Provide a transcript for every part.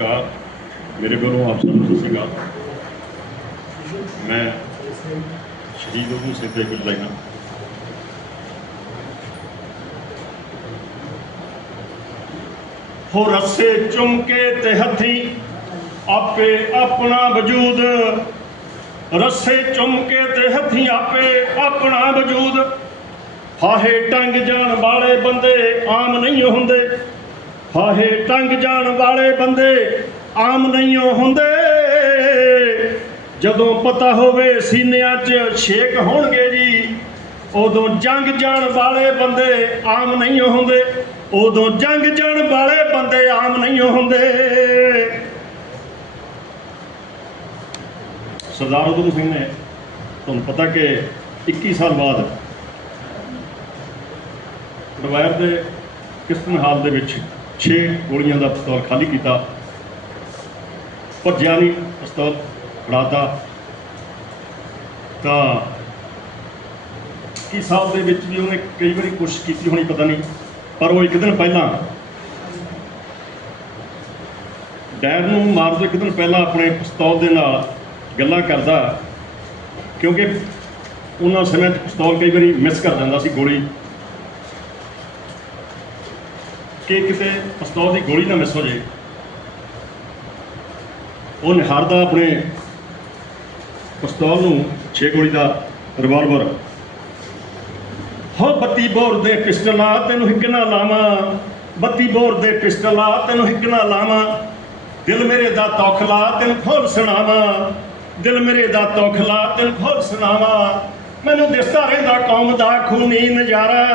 ਨਮਸਕਾਰ। ਮੇਰੇ ਵੱਲੋਂ ਆਪ ਸਭ ਨੂੰ ਸਤਿ ਮੈਂ ਸ਼ਹੀਦ ਉਦਮ ਸਿੰਘ ਦੇ ਬਿਰਲਾ ਹੋ ਰਸੇ ਚੁੰਮ ਕੇ ਤੇ ਹੱਥੀ ਆਪੇ ਆਪਣਾ ਵਜੂਦ। ਰਸੇ ਚੁੰਮਕੇ ਤੇ ਹੱਥੀ ਆਪੇ ਆਪਣਾ ਵਜੂਦ। ਫਾਹੇ ਟੰਗ ਜਾਣ ਵਾਲੇ ਬੰਦੇ ਆਮ ਨਹੀਂ ਹੁੰਦੇ। ਹਾਹੇ ਟੰਗ ਜਾਣ ਵਾਲੇ ਬੰਦੇ ਆਮ ਨਹੀਂ ਹੁੰਦੇ। ਜਦੋਂ ਪਤਾ ਹੋਵੇ ਸੀਨਿਆਂ 'ਚ ਛੇਕ ਹੋਣਗੇ ਜੀ, ਉਦੋਂ ਜੰਗ ਜਾਣ ਵਾਲੇ ਬੰਦੇ ਆਮ ਨਹੀਂ ਹੁੰਦੇ। ਉਦੋਂ ਜੰਗ ਜਾਣ ਵਾਲੇ ਬੰਦੇ ਆਮ ਨਹੀਂ ਹੁੰਦੇ। ਸਰਦਾਰ ਉਦੋਂ ਸਿੰਘ ਨੇ ਤੁਹਾਨੂੰ ਪਤਾ ਕਿ 21 ਸਾਲ ਬਾਅਦ ਰਵਾਇਰ ਦੇ ਕਿਸਤਨ ਹਾਲ ਦੇ ਵਿੱਚ 6 ਗੋਲੀਆਂ ਦਾ ਪਿਸਤੌਲ ਖਾਲੀ ਕੀਤਾ। ਭੱਜਿਆ ਨਹੀਂ, ਪਿਸਤੌਲ ਫੜਾਤਾ। ਤਾਂ ਕੀ ਸਾਲ ਦੇ ਵਿੱਚ ਵੀ ਉਹਨੇ ਕਈ ਵਾਰੀ ਕੋਸ਼ਿਸ਼ ਕੀਤੀ ਹੋਣੀ ਪਤਾ ਨਹੀਂ, ਪਰ ਉਹ ਇੱਕ ਦਿਨ ਪਹਿਲਾਂ ਡੈਰ ਨੂੰ ਮਾਰ ਤੋਂ ਇੱਕ ਦਿਨ ਪਹਿਲਾਂ ਆਪਣੇ ਪਿਸਤੌਲ ਦੇ ਨਾਲ ਗੱਲਾਂ ਕਰਦਾ, ਕਿਉਂਕਿ ਉਹਨਾਂ ਸਮੇਂ 'ਚ ਪਿਸਤੌਲ ਕਈ ਵਾਰੀ ਮਿਸ ਕਰ ਜਾਂਦਾ ਸੀ ਗੋਲੀ। ਕਿ ਕਿਤੇ ਪਿਸਤੌਲ ਦੀ ਗੋਲੀ ਨਾ ਮਿਸ ਹੋ ਜੇ ਉਹ ਨਿਹਾਰਦਾ ਆਪਣੇ ਪਿਸਤੌਲ ਨੂੰ 6 ਗੋਲੀ ਦਾ ਰਿਵਾਲਵਰ ਹੋ ਬੱਤੀ ਬੋਰ ਦੇ ਪਿਸਟਲਾ ਤੈਨੂੰ ਹਿੱਕ ਨਾ ਲਾਵਾਂ। ਬੱਤੀ ਬੋਰ ਦੇ ਪਿਸਟਲਾ ਤੈਨੂੰ ਹਿੱਕ ਨਾ ਲਾਵਾਂ। ਦਿਲ ਮੇਰੇ ਦਾ ਤੌਖਲਾ, ਤੈਨੂੰ ਖੋਲ ਸੁਣਾਵਾਂ। ਦਿਲ ਮੇਰੇ ਦਾ ਤੌਖਲਾ, ਤੈਨੂੰ ਖੋਲ ਸੁਣਾਵਾਂ। ਮੈਨੂੰ ਦਿਸਦਾ ਰਹਿੰਦਾ ਕੌਮ ਦਾ ਖੂਨੀ ਨਜ਼ਾਰਾ।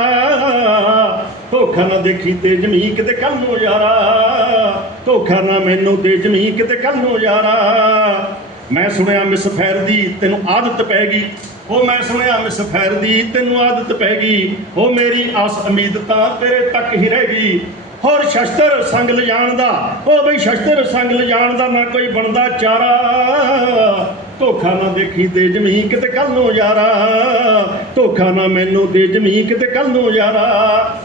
ਧੋਖਾ ਨਾ ਦੇਖੀ ਤੇ ਜਮੀ ਕਿਤੇ ਕੱਲ ਨੂੰ ਯਾਰਾ। ਧੋਖਾ ਨਾ ਮੈਨੂੰ ਤੇ ਜਮੀ ਕਿਤੇ ਕੱਲ ਨੂੰ ਯਾਰਾ। ਮੈਂ ਸੁਣਿਆ ਮਿਸ ਫੈਰ ਦੀ ਤੈਨੂੰ ਆਦਤ ਪੈ ਗਈ। ਉਹ ਮੈਂ ਸੁਣਿਆ ਮਿਸ ਫੈਰ ਦੀ ਤੈਨੂੰ ਆਦਤ ਪੈ ਗਈ। ਉਹ ਮੇਰੀ ਆਸ ਉਮੀਦ ਤਾਂ ਤੇਰੇ ਤੱਕ ਹੀ ਰਹਿ ਗਈ। ਹੋਰ ਸ਼ਸਤਰ ਸੰਗ ਲਿਜਾਣ ਦਾ ਉਹ ਬਈ ਸ਼ਸਤਰ ਸੰਗ ਲਿਜਾਣ ਦਾ ਨਾ ਕੋਈ ਬਣਦਾ ਚਾਰਾ। ਧੋਖਾ ਨਾ ਦੇਖੀ ਦੇ ਜਮੀ ਕਿਤੇ ਕੱਲ ਨੂੰ ਯਾਰਾ। ਧੋਖਾ ਨਾ ਮੈਨੂੰ ਦੇ ਜਮੀ ਕਿਤੇ ਕੱਲ ਨੂੰ ਯਾਰਾ।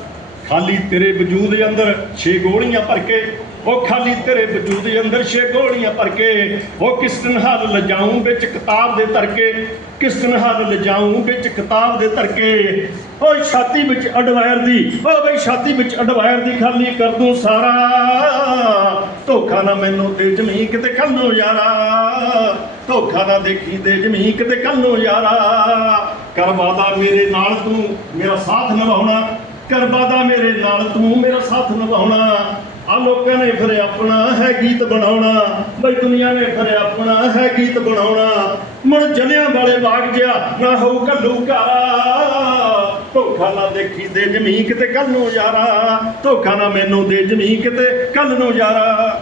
ਖਾਲੀ ਤੇਰੇ ਵਜੂਦ ਦੇ ਅੰਦਰ ਛੇ ਗੋਲੀਆਂ ਭਰ ਕੇ, ਉਹ ਖਾਲੀ ਤੇਰੇ ਵਜੂਦ ਦੇ ਅੰਦਰ ਛੇ ਗੋਲੀਆਂ ਭਰ ਕੇ, ਉਹ ਕਿਸ ਦਿਨ ਹੱਲ ਲਜਾਉਂ ਵਿੱਚ ਕਿਤਾਬ ਦੇ ਧਰਕੇ ਕਿਸ ਦਿਨ ਹੱਲ ਲਜਾਉਂ ਵਿੱਚ ਕਿਤਾਬ ਦੇ ਧਰਕੇ ਓਏ ਛਾਤੀ ਵਿੱਚ ਅਡਵਾਇਰ ਦੀ ਓ ਬਈ ਛਾਤੀ ਵਿੱਚ ਅਡਵਾਇਰ ਦੀ ਖਾਲੀ ਕਰ ਦੂੰ ਸਾਰਾ। ਧੋਖਾ ਨਾ ਮੈਨੂੰ ਦੇ ਜਮੀ ਕਿਤੇ ਕੱਲ ਨੂੰ ਯਾਰਾ। ਧੋਖਾ ਨਾ ਦੇਖੀ ਦੇ ਜਮੀ ਕਿਤੇ ਕੱਲ ਨੂੰ ਯਾਰਾ। ਕਰ ਵਾਦਾ ਮੇਰੇ ਨਾਲ ਤੂੰ, ਮੇਰਾ ਸਾਥ ਨਿਭਾਉਣਾ ਕਰ ਵਾਦਾ ਮੇਰੇ ਨਾਲ, ਤੂੰ ਮੇਰਾ ਸਾਥ ਨਿਭਾਉਣਾ। ਆ ਲੋਕਾਂ ਨੇ ਫਿਰ ਆਪਣਾ ਹੈ ਗੀਤ ਬਣਾਉਣਾ। ਬਈ ਦੁਨੀਆ ਨੇ ਫਿਰ ਆਪਣਾ ਹੈ ਗੀਤ ਬਣਾਉਣਾ। ਮੁੜ ਜਲਿਆਂ ਵਾਲੇ ਬਾਗ ਜਿਆ ਨਾ ਹੋਊ ਕੱਲੂ ਘਾਰਾ। ਧੋਖਾ ਨਾ ਦੇਖੀ ਦੇ ਜਮੀ ਕਿਤੇ ਕੱਲ ਨੂੰ ਯਾਰਾ। ਧੋਖਾ ਨਾ ਮੈਨੂੰ ਦੇ ਜਮੀ ਕਿਤੇ ਕੱਲ ਨੂੰ ਯਾਰਾ।